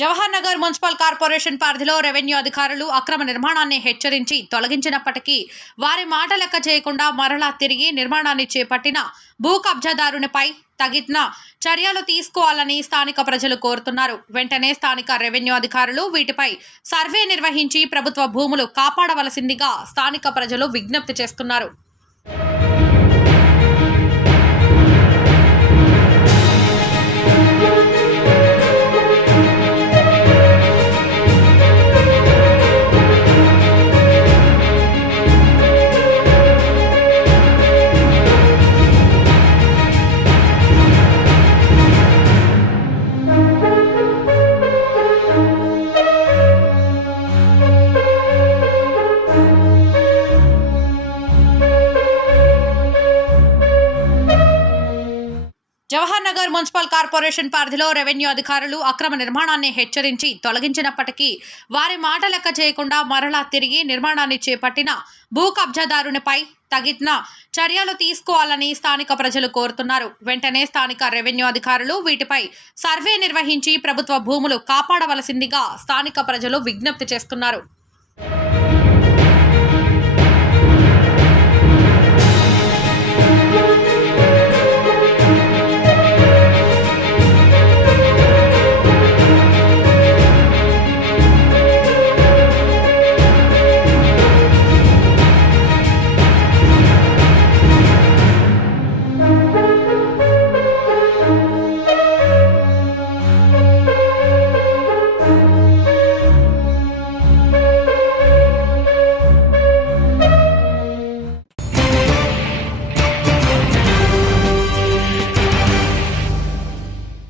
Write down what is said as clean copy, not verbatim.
Jawahar Nagar municipal corporation పరిధిలో revenue అధికారులు అక్రమ నిర్మాణాన్ని హెచ్చరించి తొలగించినప్పటికీ వారి మాట లెక్క చేయకుండా మరలా తిరిగి నిర్మాణాన్ని చేపట్టిన భూ కబ్జాదారునిపై తగిన చర్యలు తీసుకోవాలని స్థానిక ప్రజలు కోరుతున్నారు. వెంటనే స్థానిక రెవెన్యూ అధికారులు వీటిపై సర్వే నిర్వహించి ప్రభుత్వ భూములు కాపాడవలసిందిగా స్థానిక ప్రజలు విజ్ఞప్తి చేస్తున్నారు. జవహర్ నగర్ మున్సిపల్ కార్పొరేషన్ పరిధిలో రెవెన్యూ అధికారులు అక్రమ నిర్మాణాన్ని హెచ్చరించి తొలగించినప్పటికీ వారి మాట లెక్క చేయకుండా మరలా తిరిగి నిర్మాణాన్ని చేపట్టిన భూ కబ్జాదారునిపై తగిన చర్యలు తీసుకోవాలని స్థానిక ప్రజలు కోరుతున్నారు. వెంటనే స్థానిక రెవెన్యూ అధికారులు వీటిపై సర్వే నిర్వహించి ప్రభుత్వ భూములు కాపాడవలసిందిగా స్థానిక ప్రజలు విజ్ఞప్తి చేస్తున్నారు.